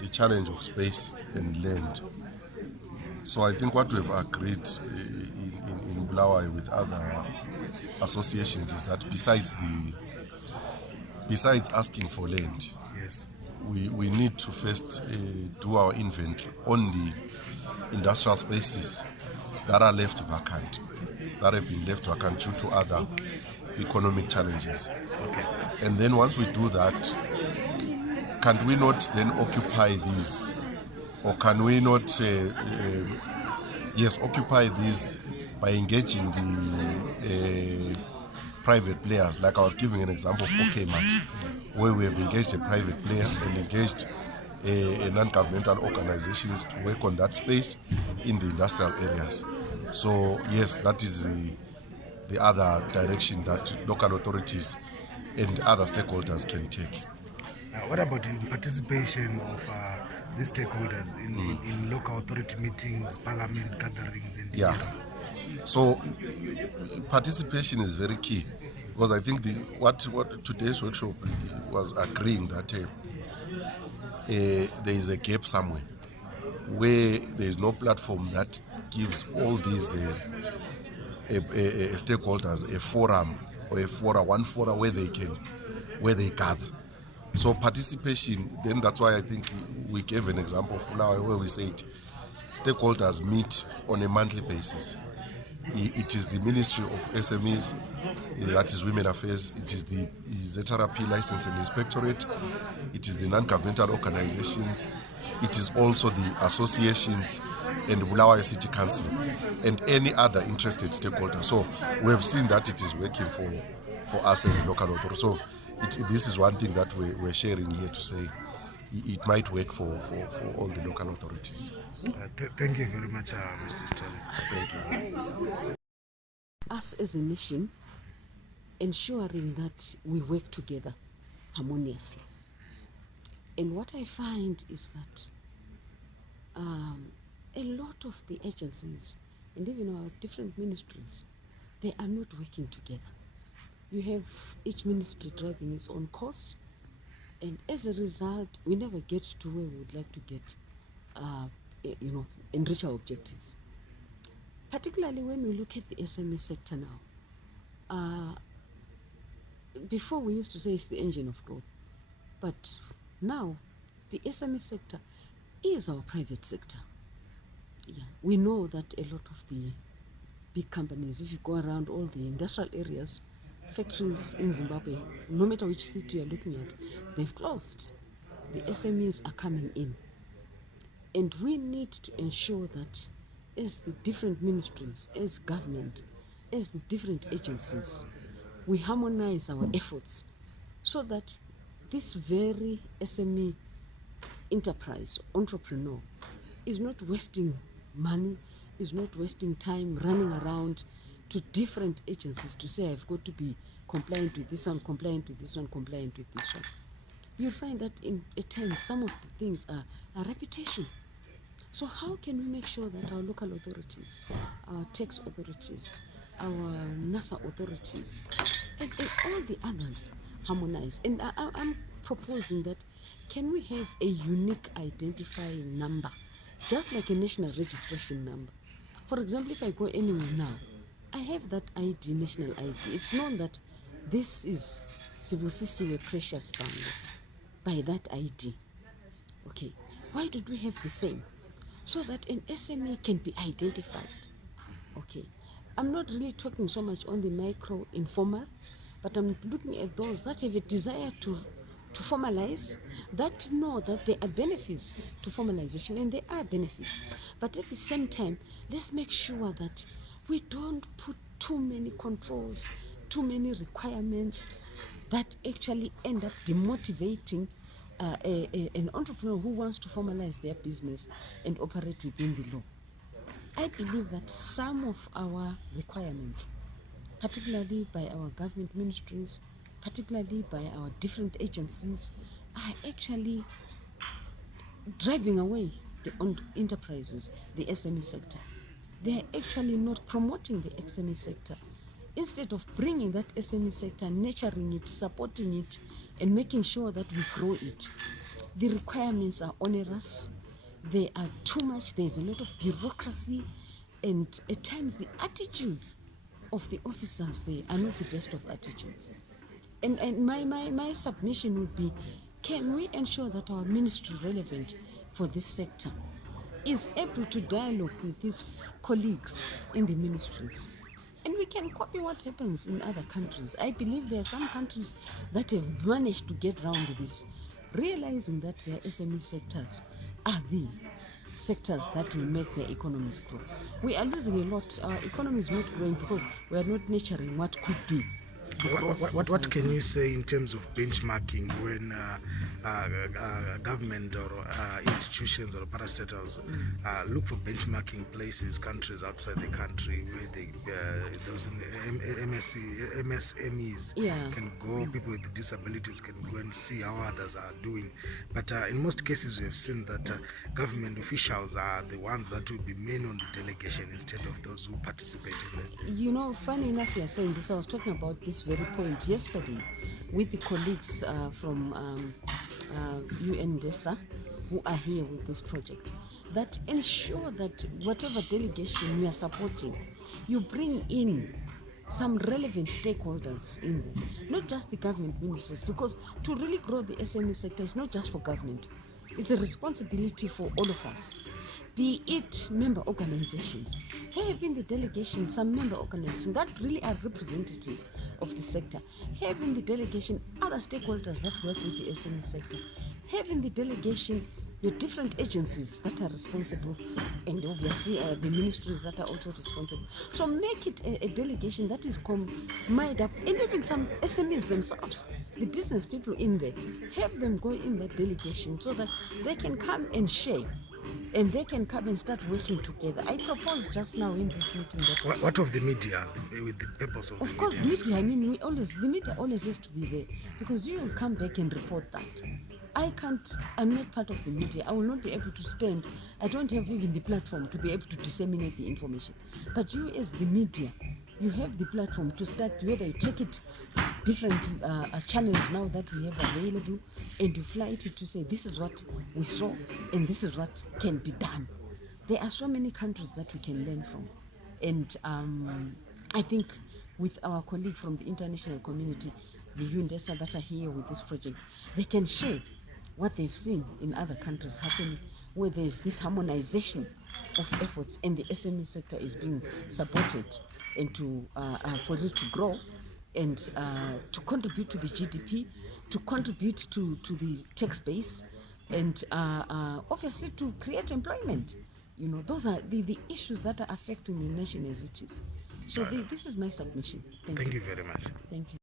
The challenge of space and land. So I think what we've agreed in Bulawayo with other associations is that besides asking for land, Yes. we need to first do our inventory on the industrial spaces that are left vacant, that have been left vacant due to other economic challenges. Okay. And then once we do that, can we not then occupy these, or can we not, occupy these by engaging the private players? Like I was giving an example of OKMAT, where we have engaged a private player and engaged a non-governmental organizations to work on that space in the industrial areas. So yes, that is the other direction that local authorities and other stakeholders can take. What about the participation of the stakeholders in local authority meetings, parliament gatherings, and hearings? So participation is very key, because I think what today's workshop was agreeing that there is a gap somewhere where there is no platform that gives all these stakeholders a forum or one forum where they gather. So participation, then that's why I think we gave an example of now where we said stakeholders meet on a monthly basis. It is the Ministry of SMEs, that is Women Affairs, it is the ZRP License and Inspectorate, it is the non-governmental organizations, it is also the associations and Bulawayo City Council and any other interested stakeholder. So we have seen that it is working for us as a local authority. So this is one thing that we're sharing here to say it might work for all the local authorities. Thank you very much, Mr. Sterling. Thank you. Us as a nation, ensuring that we work together harmoniously. And what I find is that a lot of the agencies and even our different ministries, they are not working together. You have each ministry driving its own course, and as a result, we never get to where we would like to get, and reach our objectives. Particularly when we look at the SME sector now. Before we used to say it's the engine of growth, but now the SME sector is our private sector. Yeah, we know that a lot of the big companies, if you go around all the industrial areas, factories in Zimbabwe, no matter which city you're looking at, they've closed. The SMEs are coming in. And we need to ensure that as the different ministries, as government, as the different agencies, we harmonize our efforts so that this very SME enterprise, entrepreneur, is not wasting money, is not wasting time running around to different agencies to say, I've got to be compliant with this one, compliant with this one, compliant with this one. You'll find that at times some of the things are reputation. So how can we make sure that our local authorities, our tax authorities, our NASA authorities, and all the others harmonize? And I'm proposing that can we have a unique identifying number, just like a national registration number? For example, if I go anywhere now, I have that ID, national ID. It's known that this is Sibusisiwe Precious Bang by that ID. Okay, why don't we have the same? So that an SME can be identified. Okay, I'm not really talking so much on the micro, informal, but I'm looking at those that have a desire to formalize, that know that there are benefits to formalization, and there are benefits. But at the same time, let's make sure that we don't put too many controls, too many requirements that actually end up demotivating an entrepreneur who wants to formalize their business and operate within the law. I believe that some of our requirements, particularly by our government ministries, particularly by our different agencies, are actually driving away the enterprises, the SME sector. They are actually not promoting the SME sector. Instead of bringing that SME sector, nurturing it, supporting it, and making sure that we grow it, The requirements are onerous. They are too much. There's a lot of bureaucracy, and at times the attitudes of the officers there are not the best of attitudes. And my submission would be, can we ensure that our ministry relevant for this sector is able to dialogue with his colleagues in the ministries? And we can copy what happens in other countries. I believe there are some countries that have managed to get around this, realizing that their SME sectors are the sectors that will make their economies grow. We are losing a lot. Our economy is not growing because we are not nurturing what could be. What can you say in terms of benchmarking when government or institutions or parastatals look for benchmarking places, countries outside the country where those MSMEs can go, people with disabilities can go and see how others are doing. But in most cases, we have seen that government officials are the ones that will be main on the delegation instead of those who participate in it. You know, funny enough, you're saying this. I was talking about this very point yesterday with the colleagues from UNDESA who are here with this project, that ensure that whatever delegation you are supporting, you bring in some relevant stakeholders in there, not just the government ministers, because to really grow the SME sector is not just for government, it's a responsibility for all of us, be it member organizations. Having the delegation, some member organizations that really are representative of the sector, having the delegation, other stakeholders that work with the SME sector, having the delegation, your different agencies that are responsible, and obviously the ministries that are also responsible. So make it a delegation that is made up, and even some SMEs themselves, the business people in there, have them go in that delegation so that they can come and share, and they can come and start working together. I proposed just now in this meeting that... What of the media, with the purpose of Of course, media, I mean, the media always has to be there, because you will come back and report that. I'm not part of the media. I will not be able to stand. I don't have even the platform to be able to disseminate the information. But you as the media, you have the platform to start, whether you take it different channels now that we have available, and you fly it to say, this is what we saw and this is what can be done. There are so many countries that we can learn from. And I think with our colleague from the international community, the UNDESA that are here with this project, they can share what they've seen in other countries happening, where there's this harmonization of efforts and the SME sector is being supported, and for it to grow and to contribute to the GDP, to contribute to the tax base, and obviously to create employment. You know, those are the issues that are affecting the nation as it is. So this is my submission. Thank you very much. Thank you.